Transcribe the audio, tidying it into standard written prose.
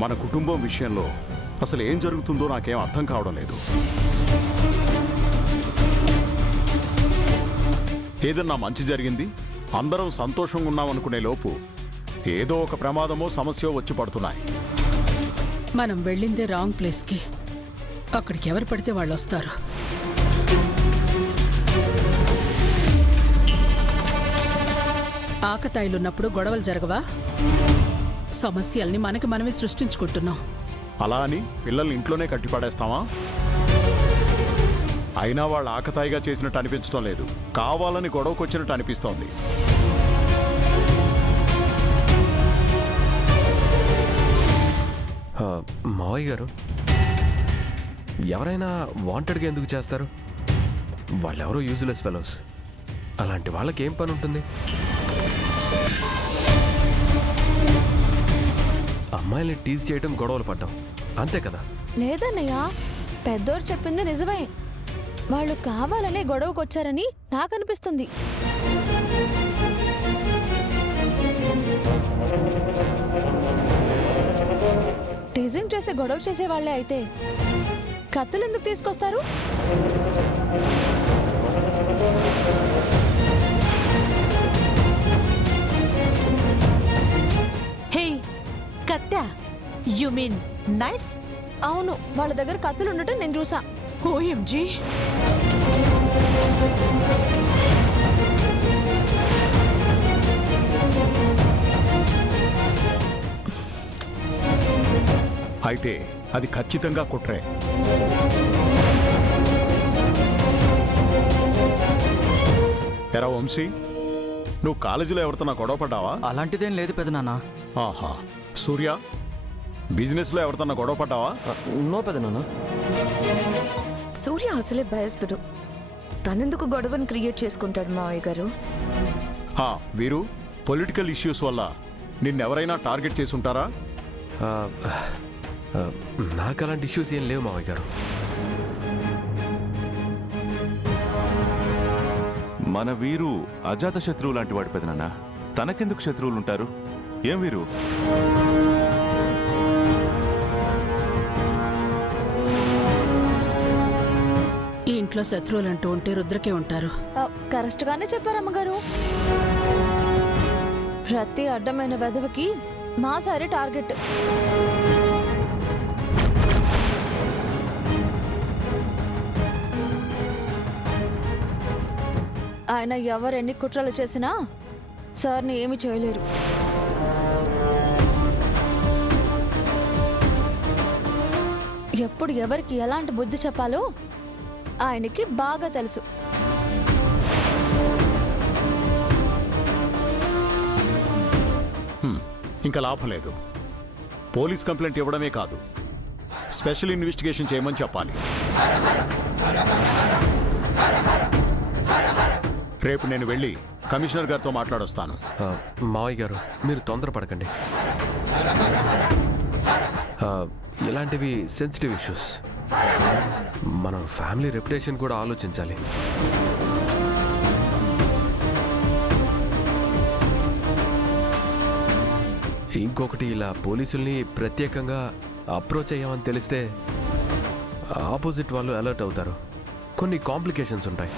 మన కుటుంబం విషయంలో అసలు ఏం జరుగుతుందో నాకేం అర్థం కావడం లేదు. ఏదన్నా మంచి జరిగింది, అందరం సంతోషంగా ఉన్నామనుకునే లోపు ఏదో ఒక ప్రమాదమో సమస్య వచ్చి పడుతున్నాయి. మనం వెళ్ళిందే రాంగ్ ప్లేస్కి. అక్కడికి ఎవరు పడితే వాళ్ళు వస్తారు. ఆకతాయిలున్నప్పుడు గొడవలు జరగవా? సమస్యల్ని మనకి మనమే సృష్టించుకుంటున్నాం. అలా అని పిల్లల్ని ఇంట్లోనే కట్టిపడేస్తామా? అయినా వాళ్ళు ఆకతాయిగా చేసినట్టు అనిపించడం లేదు, కావాలని గొడవకొచ్చినట్టు అనిపిస్తోంది. మావయ్య గారు, ఎవరైనా వాంటెడ్గా ఎందుకు చేస్తారు? వాళ్ళెవరో యూజ్లెస్ ఫెలోస్. అలాంటి వాళ్ళకి ఏం పని ఉంటుంది? అమ్మాయిల్ని టీజ్ చేయడం, గొడవలు పడ్డం, అంతే కదా? లేదన్నయ్య, పెద్దోరు చెప్పింది నిజమే. వాళ్ళు కావాలనే గొడవకొచ్చారని నాకు అనిపిస్తుంది. టీజింగ్ చేసే గొడవ చేసే వాళ్ళే అయితే కత్తులు ఎందుకు తీసుకొస్తారు? హే, కత్తా? You mean knife? అవును, వాళ్ళ దగ్గర కత్తులు ఉండటం నేను చూసా. ఓఎంజీ! అయితే అది ఖచ్చితంగా కుట్రే. ఎరా వంశీ, నువ్వు కాలేజీలో ఎవరితో గొడవ పడ్డావా? అలాంటిదేం లేదు పెదనాన్న. ఆహా. సూర్య, బిజినెస్లో ఎవరితో గొడవ పడ్డావా? నో పెదనాన్న. సూర్య అసలే భయస్తుడు. తనెందుకు గొడవను క్రియేట్ చేసుకుంటాడు మావయ్య గారు? వీరు పొలిటికల్ ఇష్యూస్ వల్ల నిన్నెవరైనా టార్గెట్ చేసి ఉంటారా? నాకు అలాంటి ఇష్యూస్ ఏం లేవు మావయ్య గారు. మన వీరు అజాత శత్రువు లాంటి వాడు పెదనాన్న. తనకెందుకు శత్రువులు ఉంటారు? ఏం వీరు? ఈ ఇంట్లో శత్రువులంటూ ఉంటే రుద్రకే ఉంటారు. కరెక్ట్ గానే చెప్పారు అమ్మగారు. ప్రతి అడ్డమైన వెధవకి మా సారి టార్గెట్. ఆయన ఎవరెన్ని కుట్రలు చేసినా సార్ని ఏమి చేయలేరు. ఎప్పుడు ఎవరికి ఎలాంటి బుద్ధి చెప్పాలో ఆయనకి బాగా తెలుసు. ఇంకా లాభం లేదు. పోలీస్ కంప్లైంట్ ఇవ్వడమే కాదు, స్పెషల్ ఇన్వెస్టిగేషన్ చేయమని చెప్పాలి. రేపు నేను వెళ్ళి కమిషనర్ గారితో మాట్లాడొస్తాను. మావయ్య గారు, మీరు తొందరపడకండి. ఇలాంటివి సెన్సిటివ్ ఇష్యూస్. మనం ఫ్యామిలీ రెప్యుటేషన్ కూడా ఆలోచించాలి. ఇంకొకటి, ఇలా పోలీసుల్ని ప్రత్యేకంగా అప్రోచ్ అయ్యామని తెలిస్తే ఆపోజిట్ వాళ్ళు అలర్ట్ అవుతారు. కొన్ని కాంప్లికేషన్స్ ఉంటాయి.